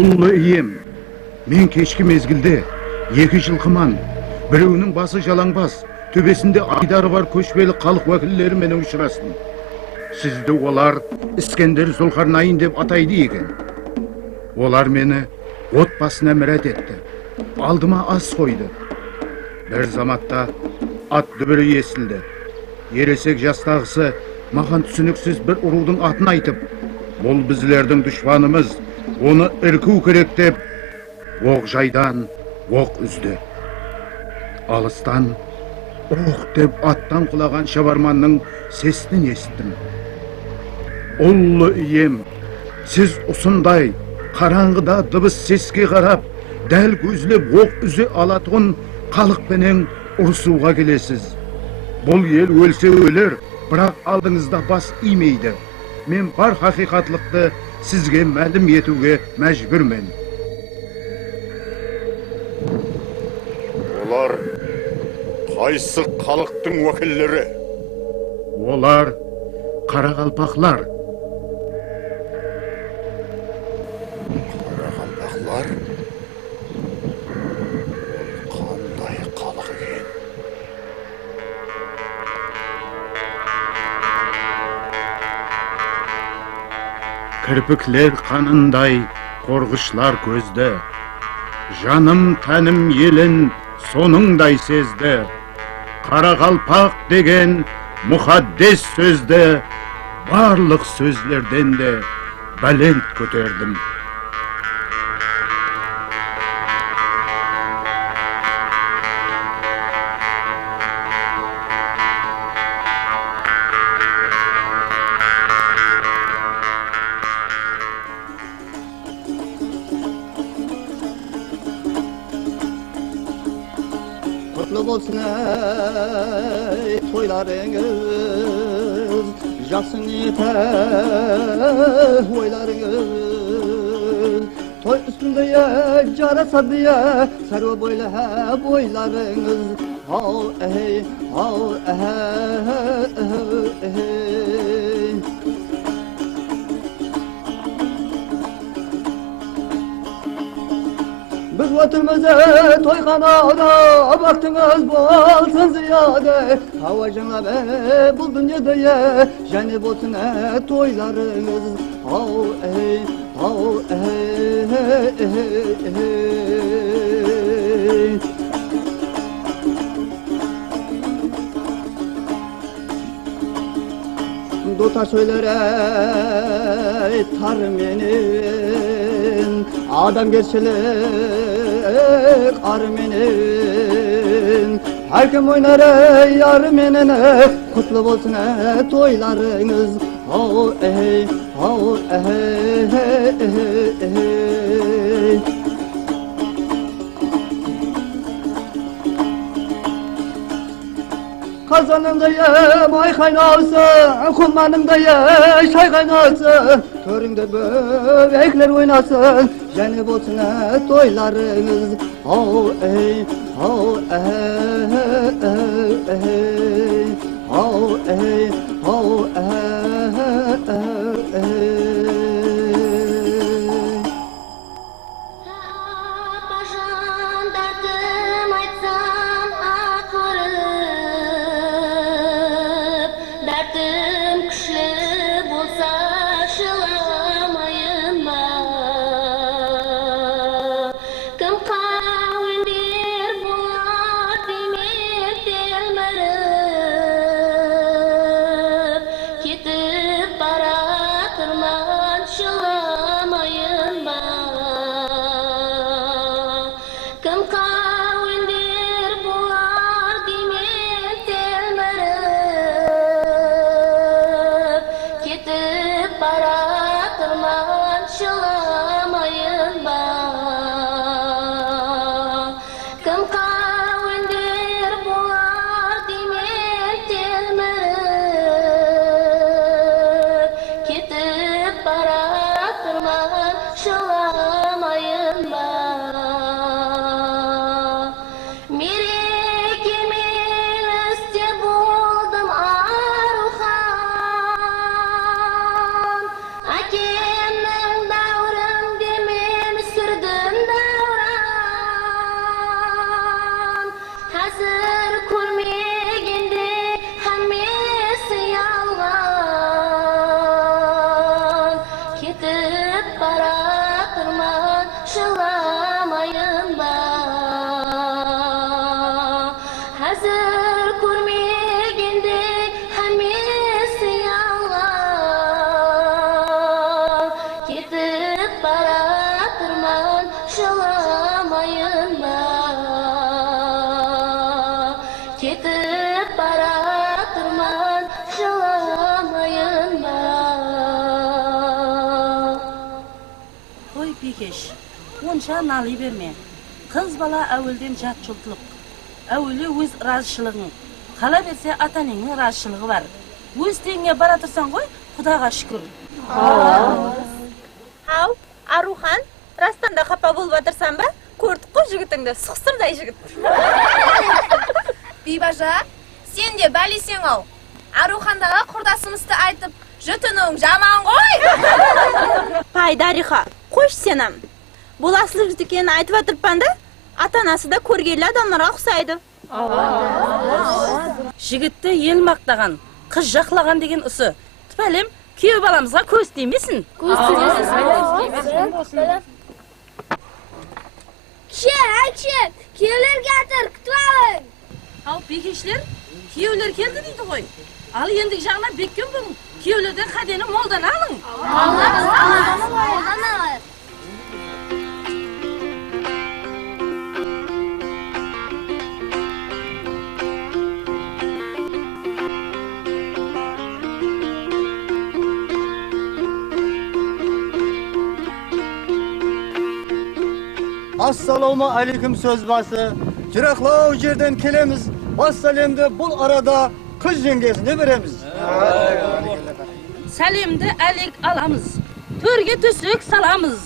Уллы ием, мен кешкі мезгілде екі жылқыман, біреуінің басы жалаңбас, төбесінде айдары бар көшпелі халық уәкілдері менен ұшырастым. Сізді олар Искендер Зұлқарнайын деп атайды екен. Олар мені от басына мәрәт етті. Алдыма ас қойды. Бір заматта ат дүбірі естілді. Ересек жастағысы маған түсініксіз бір ұрудың атын айтып, бұл біздердің дұшпанымыз, оны ірку керек деп, оқ жайдан оқ үзді. Алыстан оқ деп аттан құлаған шабарманның сесін естім. Ұллы ием, сіз ұсындай қараңғыда дыбыс сеске қарап, дәл көзлеп оқ үзе алатұғын халықпенен ұрысуға келесіз. Бұл ел өлсе өлер, бірақ алдыңызда бас имейді. Мен бар хақиқатлықты сізге мәлім етуге мәжбүрмен. Олар қайсы халықтың уәкілдері? Олар қарақалпақлар. Қарақалпақлар? Қандай халық екен? Кірпіклер қанындай қорғышлар көзді, жаным тәнім елін соныңдай сезді. Қарақалпақ деген мұқаддес сөзді, барлық сөзлерден де бәлент көтердім. Kutlu olsun ey toylarınız, Jaksın ete oylarınız. Toy üstünde ya carasa diye sarı boylu boylarınız. Hav ey, hav ey. Biz vatanımıza toyxanada baktınız bolsun ziyade. Havacınla be bu dünyada ya janib olsun toylarınız. Hav ey, hav ey. Dota söyler ey tar menin, adam gerçelik ar menin. Her kim oynar ey yar menin, kutlu olsun toylarınız. Hav ey, hav ey. Kazanımda ye may kaynasın, kummanımda ye çay kaynasın. Köründe böbekler oynasın, janib olsun toylarınız. Hav ey, hav ey. Hav ey, hav ey. Gidip baratırman Жыламайынма Koy Bikeş, onça nali berme. Kız bala avulden jatçılık. Avuli öz razışılığın. Kala berse atanının razışılığı var. Öz tenge baratırsan koy, Xudaga şükür. Ау, Арухан, растанда қапа болып жатырсың ба? Көрдік қой жігітіңді, сұқсырдай жігіт. Бибажа, сен де бәлесең ау. Арухандаға құрдасымызды айтып, жөтінуің жаман ғой. Пай, Дариха, қош сенім. Бұл асылы жігіт екенін айтып жатырпан да, ата-анасы да көргелі адамдарға ұқсайды. Жігітті ел мақтаған, қыз жақлаған деген ұсы. Тіпәлем, күйеу баламызға көз тимесін. Әйші, күйеулер кетір, күтіп алың. Ал Бекешлер, күйеулер келді дейді ғой. Ал ендік жағына беккен болың, күйеулерден қадені молдан алың. Assalamu alaikum söz bası. Cıraqlау жерден келеміз. Ассалемді бұл арada kız yengesine veremiz. Сәлемді әлек аламыз, төрге төсек саламыз.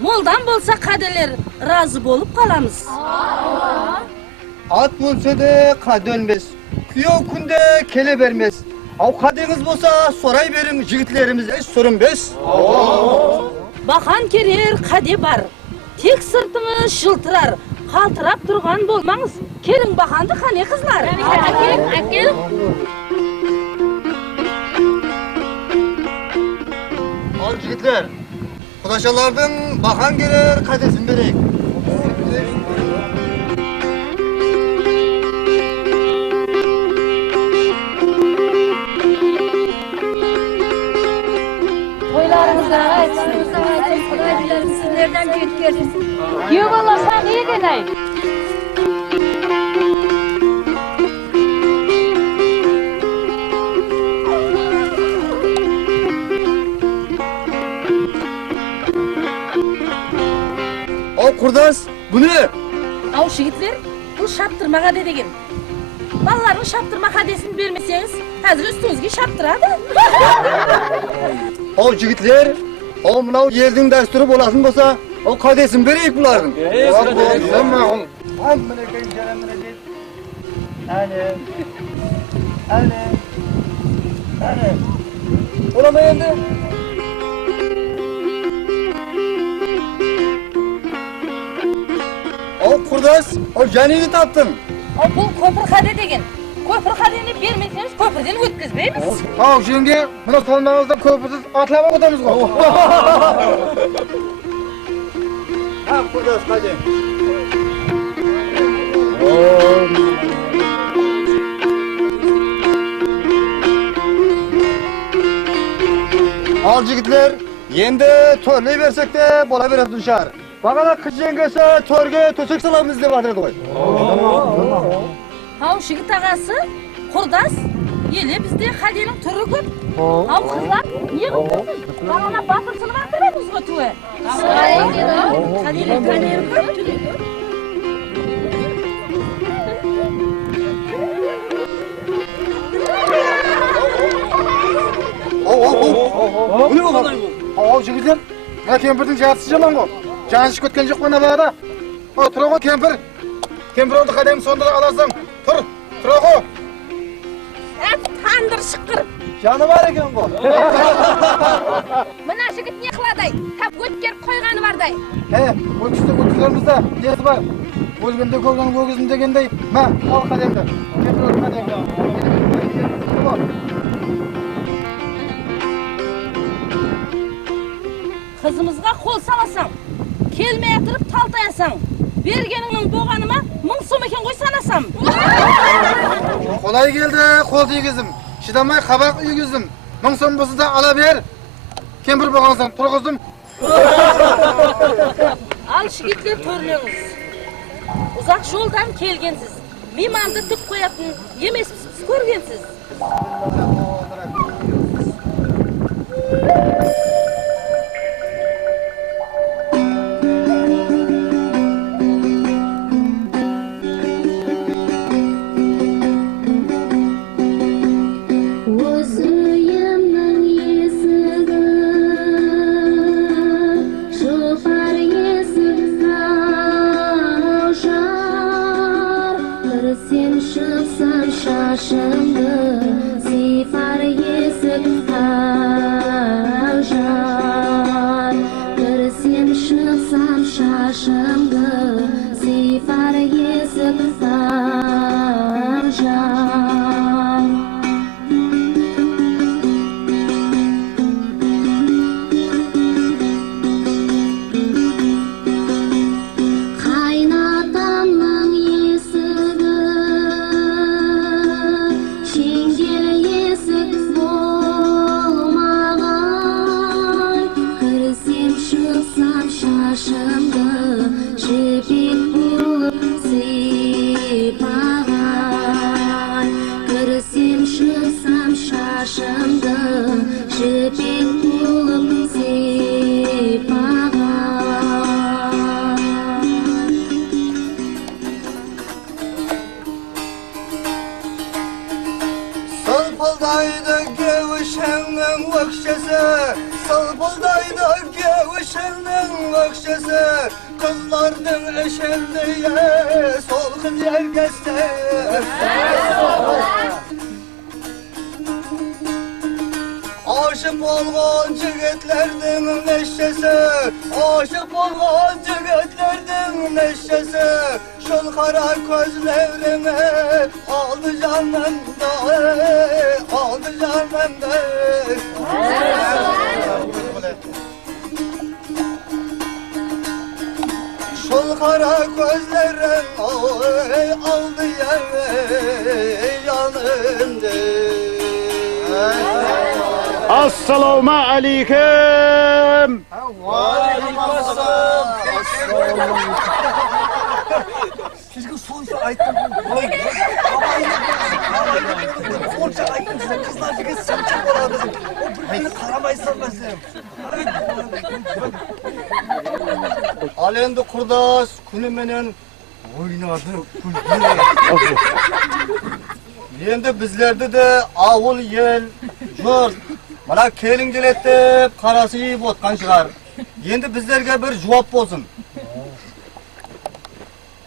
Молдан болса қаделер разы болып қаламыз. At өлсе de қа dönmez. Kuyov күнде келе бермес. Ау қадеңіз болса сорай берің жігітlerimize сүрінбес. Бақан керер қаде бар, тек сыртыңыз жылтырар. Қалтырап тұрған болмаңыз, келің бақанды қане қызлар. Әкел. Al жігітлер, құдашалардың бақан керер қадесін берейік. Toylarınızda açsın. Sizlerden büyük görürsün. Kүйеу баласаң еген ай. Al kurdas, bu ne? Ау жігітлер, бұл шаптырмаға деген. Балалардың шаптырма қадесін бермесеңіз, қазір үстіңізге шаптырады. Al жігітлер, al mınау елдің дәстүрі боласын болса, al қадесін берейік бұлардың. Әне. Ola mı енді? Al kurdas, al janini taptın. Ал бұл көпір қаде деген. Көпір қадені бермесеңіз, көпірден өткізбейміз. Al жеңге, mına solmağızda köprüsüz atlama odamız var. Ha kurdas hadi. Al jigitler, endi to'rlay bersek de bola beradi duşar. Bagana qiz yengesi to'rga to'sek salamiz deb atadi qo'y. Ау жігіт ағасы, құрдас, еле бізде қаденің түрі көп. Ау қызлар, не қылдырсыз? Бағана батырсынып атырамыз ғой туы. Қаденің түрі көп. Bu ne bu? Al jigitler, ya kempirдің жартысы жаман ғой. Жаншы көткен жоқ қана бағада. Тұра ғой кемпір. Кемпір oldu қадем сонда аласың. Тұра ғой. Тандыр шыққыр. Жаны бар екен ғой. Мына жігіт не қыладай? Тап өткеріп қойғаны бардай. Өткізімізде несі бар? Өлгенде көрген өгізім дегендей. Ма, ал қадемді. Кемпір oldu қадемді. Қызымызға қол саласаң, келмей атырып талтаясаң, бергеніңнің боғаныма 1000 сом екен ғой санасам. Қолай келді, қол тигізім. Шыдамай қабақ үйгіздім. 1000 сом болса да ала бер. Кемпір болғансаң тұрғыздым. Ал жігіттер төрлеңіз. Ұзақ жолдан келгенсіз. Мейманды тік қоятын емеспіз. yaxshi ko'rgansiz. Salpıldaydı gevşenin vakşesi, salpıldaydı gevşenin vakşesi, kızlarının eşelliye sol kız yer geçti. Aşık olgan jigitlerдің neşesi, aşık olgan jigitlerдің neşesi, şol kara gözlerine aldı canımda, aldı canımda. Şol kara gözlerin aldı yanımda. Assalomu alaykum. Sizga so'zni aytdim. Qo'lcha aytdim sizga qizlar jigit sinchib qoladi. O bir qaramaysan bizim. Al endi qurdosh kuni menen o'ynadi, kuldi. Endi bizlarda da avul yel jo'r. Mana kelinglar deb qarasi yeb o'tgan shigar. Endi bizlarga bir javob bo'lsin.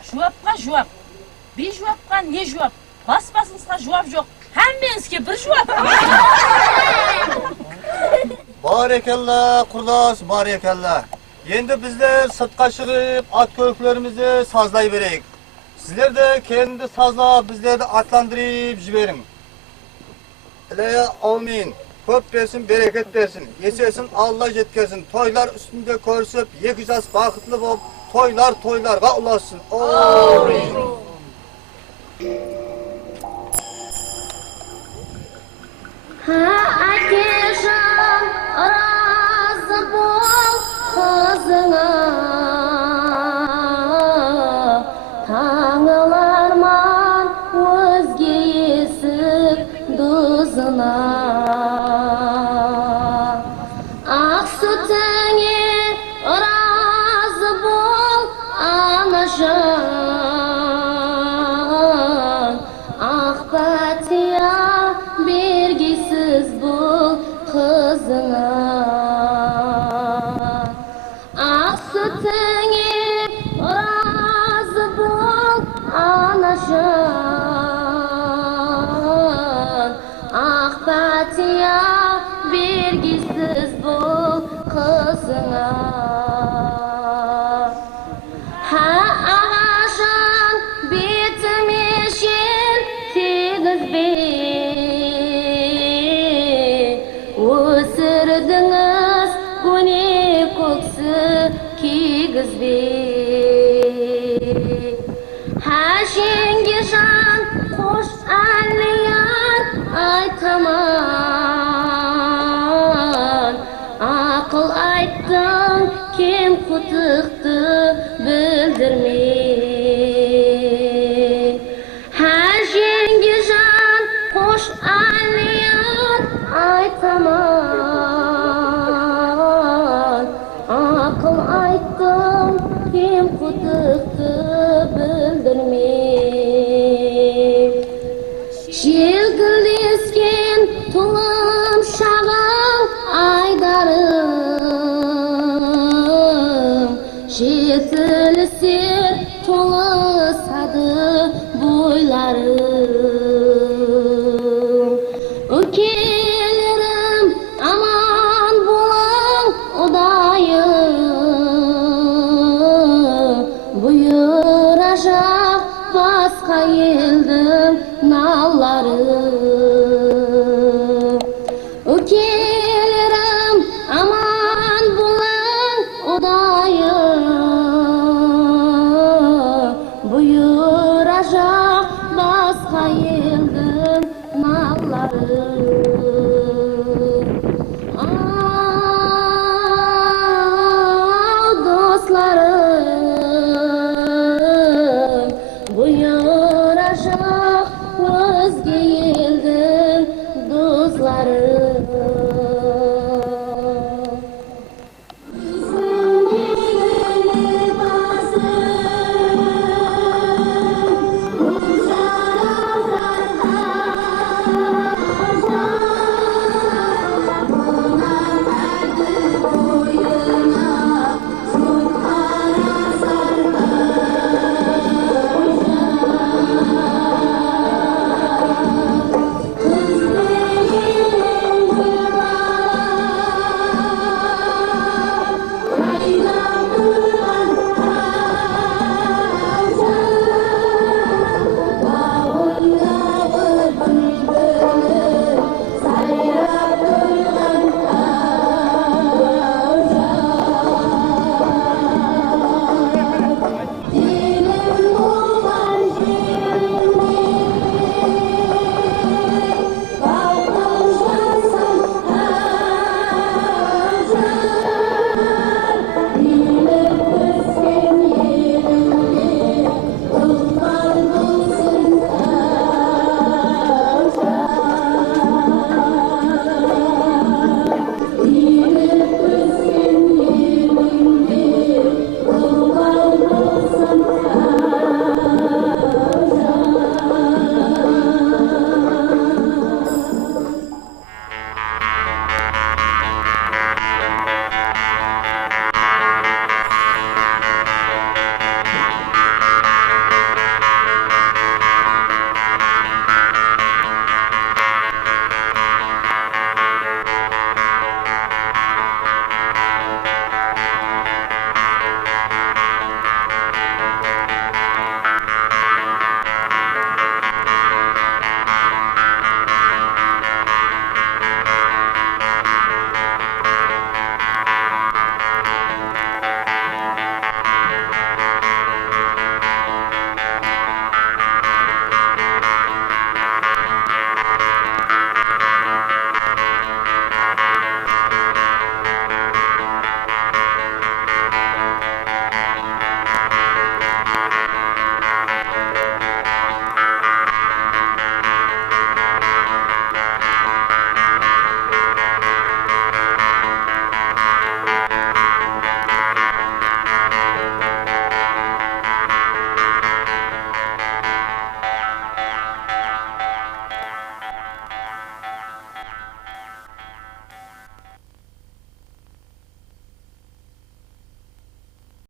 Javobga javob. Bejavobga ne javob? Bas-basingizga javob yo'q. Hammangizga bir javob. Barakallah qurdosh, barakallah. Endi bizlar sirtqa chiqib, at ko'riklarimizni sozlay beraylik. Sizlar de kendi sazlab, bizleri de atlandırıp jibering. Ilaya amin. Köp versin, bereket versin. Yesesin, Allah jetkesin. Toylar üstünde korsüp, yeküzas bakıtlı bolup, toylarga ulaşsın. Amin. Ha akeşan razı bol kızına, Tanılarman özge esik duzuna. Ak sütüne razı bol anaşan, ak patiya bergisiz bul kızına. Ak sütüne razı bol anaşan, ak patiya bergisiz bul kızına. Ha ağaşan bitmişin tegiz be, Өсірдіңіз көне көксі кигізбе. Хәшенге жан қош әлияр айтаман. Ақыл айттың кем құтықты білдірме. Хәшенге жан aytaman Akıl ayttım kim kutuqtu bildirmey Şilgilesken tulum şağal aydarım Şetilse to'lisadı bo'ylarim Ukelerim aman bo'ling Xudoyim buyuracak boshqa eldim nallarım Ukelerim aman bo'ling Xudoyim buyuracak boshqa eldim nallarım Dostlarım buyuracak o'zga eldim do'stlarim